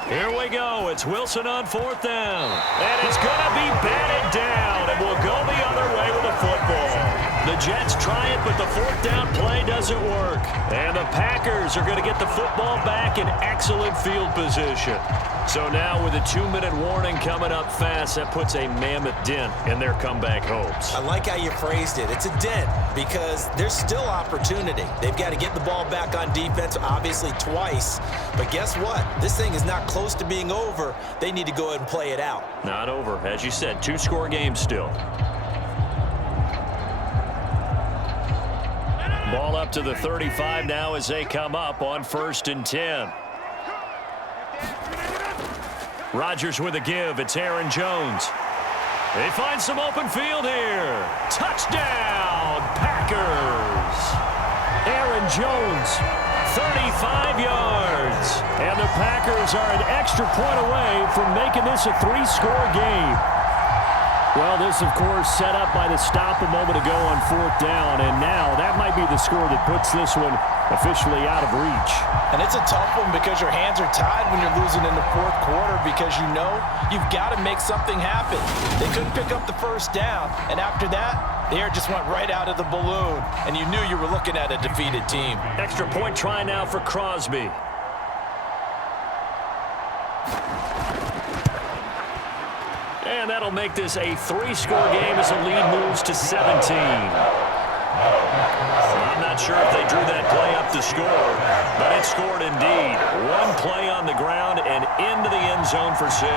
Here we go. It's Wilson on 4th down. And it's going to be batted down, and we'll go the other way with the football. The Jets try it, but the 4th down play doesn't work. And the Packers are going to get the football back in excellent field position. So now with a 2-minute warning coming up fast, that puts a mammoth dent in their comeback hopes. I like how you phrased it. It's a dent because there's still opportunity. They've got to get the ball back on defense, obviously twice. But guess what? This thing is not close to being over. They need to go ahead and play it out. Not over. As you said, 2-score game still. Ball up to the 35 now as they come up on 1st and 10. Rodgers with a give. It's Aaron Jones. They find some open field here. Touchdown, Packers. Aaron Jones, 35 yards. And the Packers are an extra point away from making this a 3-score game. Well, this, of course, set up by the stop a moment ago on 4th down, and now that might be the score that puts this one officially out of reach. And it's a tough one because your hands are tied when you're losing in the 4th quarter because you know you've got to make something happen. They couldn't pick up the 1st down, and after that, the air just went right out of the balloon, and you knew you were looking at a defeated team. Extra point try now for Crosby. And that'll make this a 3-score game as the lead moves to 17. I'm not sure if they drew that play up to score, but it scored indeed. One play on the ground and into the end zone for 6.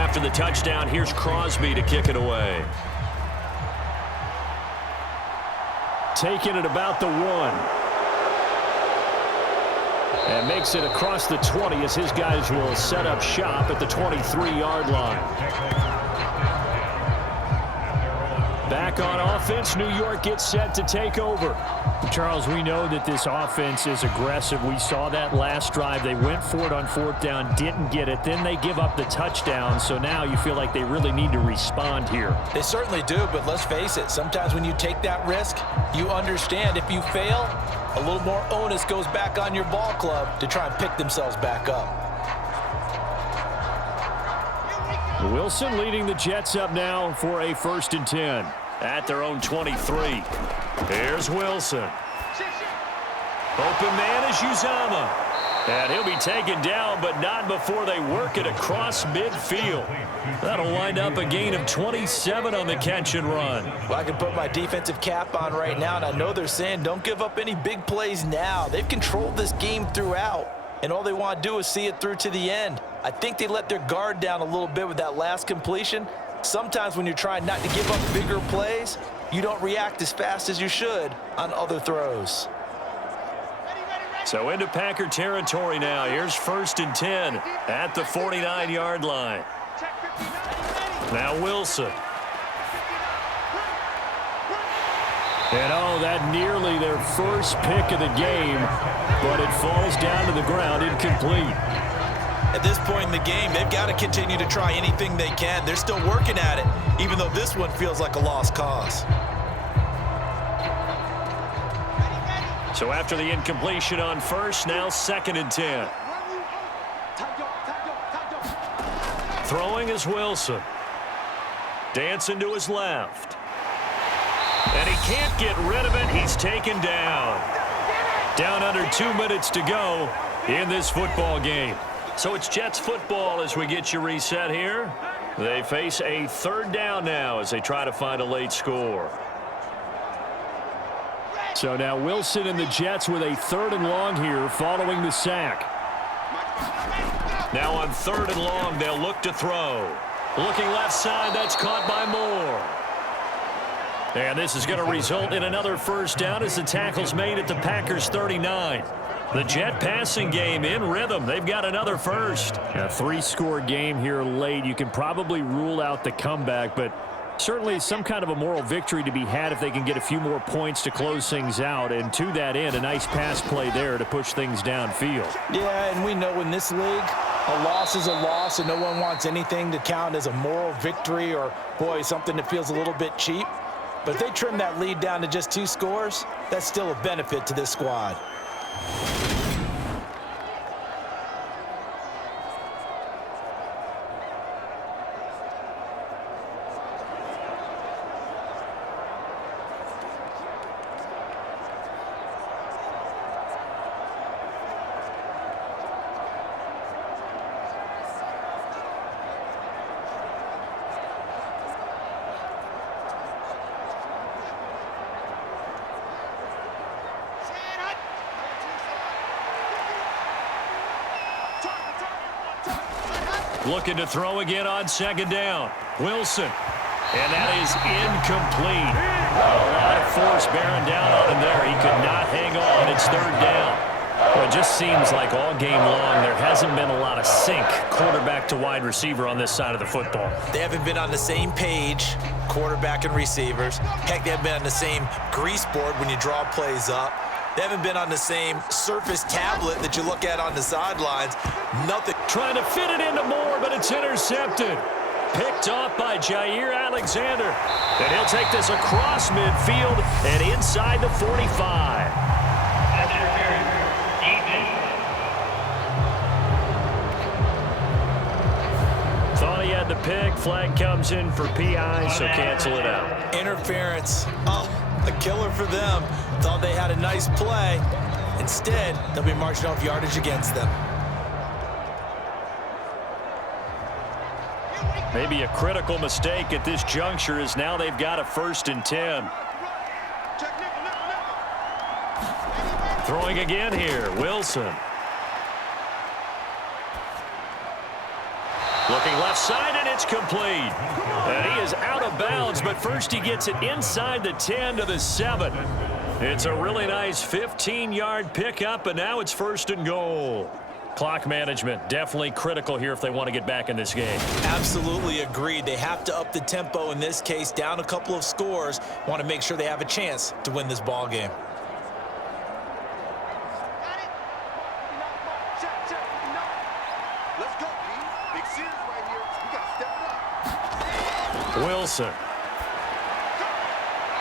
After the touchdown, here's Crosby to kick it away. Taking it about the 1. And makes it across the 20 as his guys will set up shop at the 23-yard line. Back on offense, New York gets set to take over. Charles, we know that this offense is aggressive. We saw that last drive. They went for it on 4th down, didn't get it. Then they give up the touchdown. So now you feel like they really need to respond here. They certainly do, but let's face it. Sometimes when you take that risk, you understand if you fail, a little more onus goes back on your ball club to try and pick themselves back up. Wilson leading the Jets up now for a 1st and 10 at their own 23. Here's Wilson. Open man is Uzama. And he'll be taken down, but not before they work it across midfield. That'll wind up a gain of 27 on the catch and run. Well, I can put my defensive cap on right now, and I know they're saying don't give up any big plays now. They've controlled this game throughout, and all they want to do is see it through to the end. I think they let their guard down a little bit with that last completion. Sometimes when you're trying not to give up bigger plays, you don't react as fast as you should on other throws. So into Packer territory now. Here's 1st and 10 at the 49-yard line. Now Wilson. And that nearly their first pick of the game, but it falls down to the ground incomplete. At this point in the game, they've got to continue to try anything they can. They're still working at it, even though this one feels like a lost cause. So after the incompletion on 1st, now 2nd and 10. Throwing is Wilson. Dancing to his left. And he can't get rid of it. He's taken down. Down under 2 minutes to go in this football game. So it's Jets football as we get you reset here. They face a 3rd down now as they try to find a late score. So now Wilson and the Jets with a 3rd and long here following the sack. Now on 3rd and long, they'll look to throw. Looking left side, that's caught by Moore. And this is going to result in another 1st down as the tackle's made at the Packers 39. The Jet passing game in rhythm. They've got another 1st. A 3-score game here late. You can probably rule out the comeback, but certainly some kind of a moral victory to be had if they can get a few more points to close things out. And to that end, a nice pass play there to push things downfield. Yeah, and we know in this league, a loss is a loss, and no one wants anything to count as a moral victory or, boy, something that feels a little bit cheap. But if they trim that lead down to just 2 scores, that's still a benefit to this squad. Looking to throw again on second down. Wilson. And that is incomplete. A lot of force bearing down on him there. He could not hang on. It's third down. Well, it just seems like all game long there hasn't been a lot of sync quarterback to wide receiver on this side of the football. They haven't been on the same page, quarterback and receivers. Heck, they haven't been on the same grease board when you draw plays up. They haven't been on the same Surface tablet that you look at on the sidelines. Nothing. Trying to fit it into Moore, but it's intercepted. Picked off by Jair Alexander. And he'll take this across midfield and inside the 45. Thought he had the pick. Flag comes in for PI, so cancel it out. Interference. Oh, a killer for them. Thought they had a nice play. Instead, they'll be marching off yardage against them. Maybe a critical mistake at this juncture is now they've got a 1st and 10. Throwing again here, Wilson. Looking left side, and it's complete. And he is out of bounds, but first he gets it inside the 10 to the 7. It's a really nice 15-yard pickup, and now it's 1st and goal. Clock management, definitely critical here if they want to get back in this game. Absolutely agreed. They have to up the tempo in this case, down a couple of scores. Want to make sure they have a chance to win this ball game. Wilson.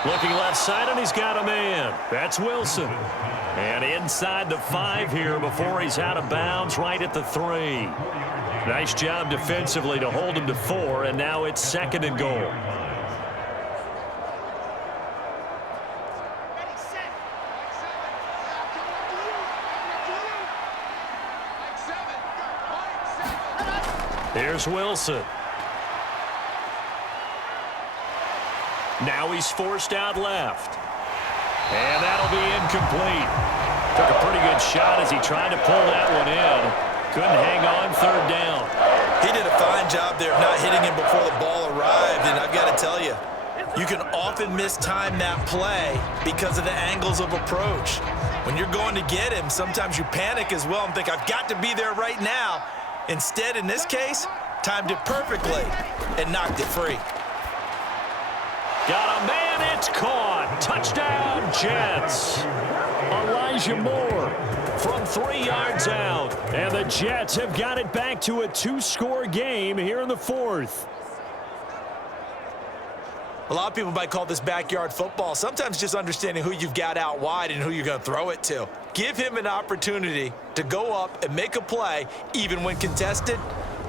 Looking left side, and he's got a man. That's Wilson. And inside the 5 here before he's out of bounds, right at the 3. Nice job defensively to hold him to 4, and now it's 2nd and goal. Here's Wilson. Now he's forced out left. And that'll be incomplete. Took a pretty good shot as he tried to pull that one in. Couldn't hang on 3rd down. He did a fine job there of not hitting him before the ball arrived, and I've got to tell you, you can often mistime that play because of the angles of approach. When you're going to get him, sometimes you panic as well and think, I've got to be there right now. Instead, in this case, timed it perfectly and knocked it free. Got a man, it's caught. Touchdown, Jets. Elijah Moore from 3 yards out. And the Jets have got it back to a 2-score game here in the 4th. A lot of people might call this backyard football. Sometimes just understanding who you've got out wide and who you're going to throw it to. Give him an opportunity to go up and make a play, even when contested.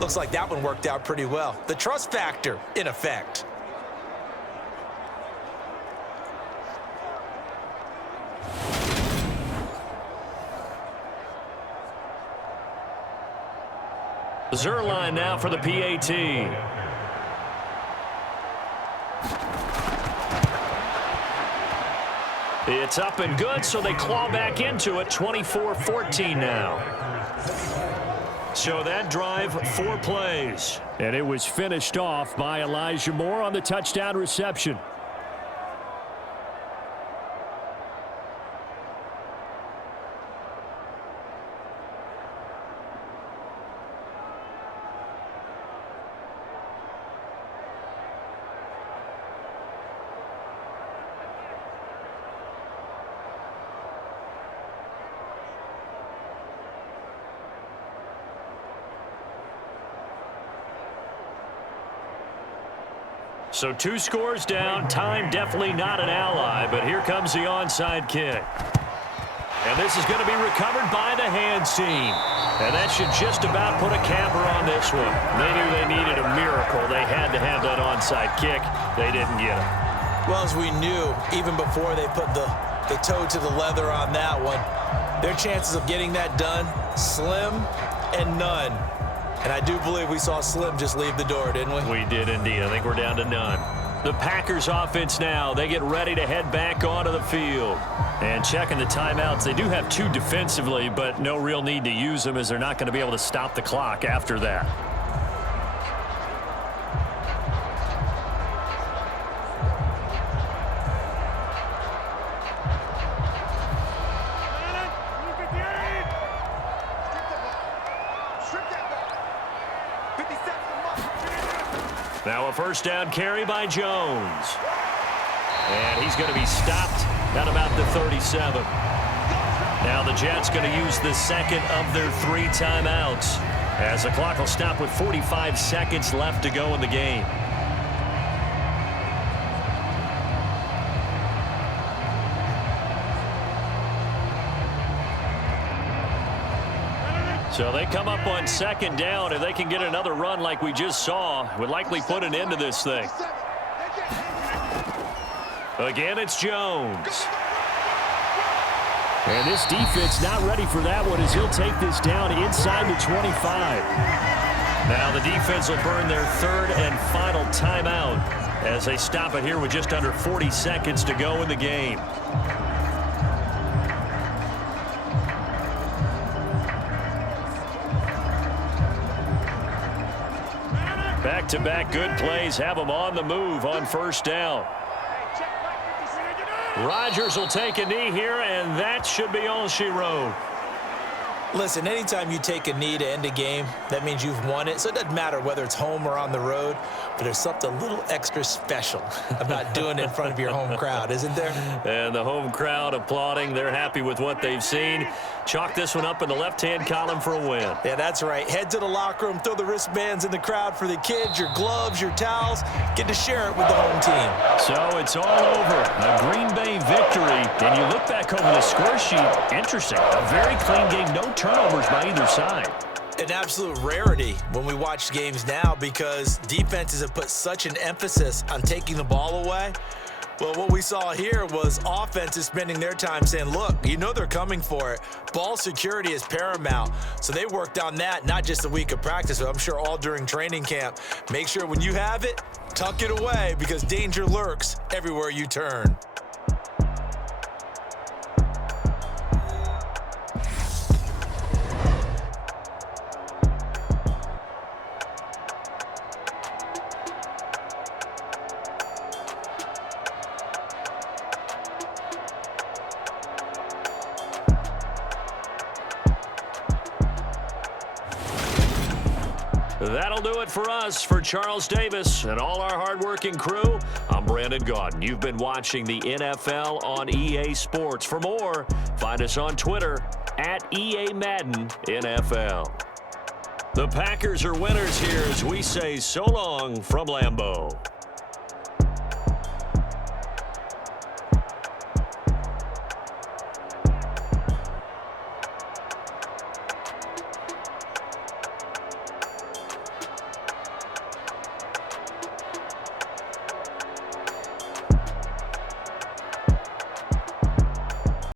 Looks like that one worked out pretty well. The trust factor, in effect. Zerline now for the PAT. It's up and good, so they claw back into it. 24-14 now. So that drive, 4 plays. And it was finished off by Elijah Moore on the touchdown reception. So 2 scores down. Time definitely not an ally, but here comes the onside kick. And this is going to be recovered by the hands team. And that should just about put a capper on this one. They knew they needed a miracle. They had to have that onside kick. They didn't get it. Well, as we knew, even before they put the toe to the leather on that one, their chances of getting that done, slim and none. And I do believe we saw Slim just leave the door, didn't we? We did indeed. I think we're down to none. The Packers offense now. They get ready to head back onto the field. And checking the timeouts, they do have 2 defensively, but no real need to use them as they're not going to be able to stop the clock after that. Now a first down carry by Jones. And he's going to be stopped at about the 37. Now the Jets going to use the second of their 3 timeouts, as the clock will stop with 45 seconds left to go in the game. So they come up on second down. If they can get another run like we just saw, would likely put an end to this thing. Again, it's Jones. And this defense not ready for that one, as he'll take this down inside the 25. Now the defense will burn their 3rd and final timeout as they stop it here with just under 40 seconds to go in the game. Back-to-back good plays have them on the move on first down. Rodgers will take a knee here, and that should be all she wrote. Listen, anytime you take a knee to end a game, that means you've won it. So it doesn't matter whether it's home or on the road, but there's something a little extra special about doing it in front of your home crowd, isn't there? And the home crowd applauding. They're happy with what they've seen. Chalk this one up in the left-hand column for a win. Yeah, that's right. Head to the locker room, throw the wristbands in the crowd for the kids, your gloves, your towels. Get to share it with the home team. So it's all over. A Green Bay victory. And you look back over the score sheet. Interesting. A very clean game. No turnovers by either side. An absolute rarity when we watch games now, because defenses have put such an emphasis on taking the ball away. Well, what we saw here was offenses spending their time saying, look, you know they're coming for it. Ball security is paramount. So they worked on that, not just a week of practice, but I'm sure all during training camp. Make sure when you have it, tuck it away, because danger lurks everywhere you turn. That'll do it for us. For Charles Davis and all our hardworking crew, I'm Brandon Gaudin. You've been watching the NFL on EA Sports. For more, find us on Twitter at EA Madden NFL. The Packers are winners here as we say so long from Lambeau.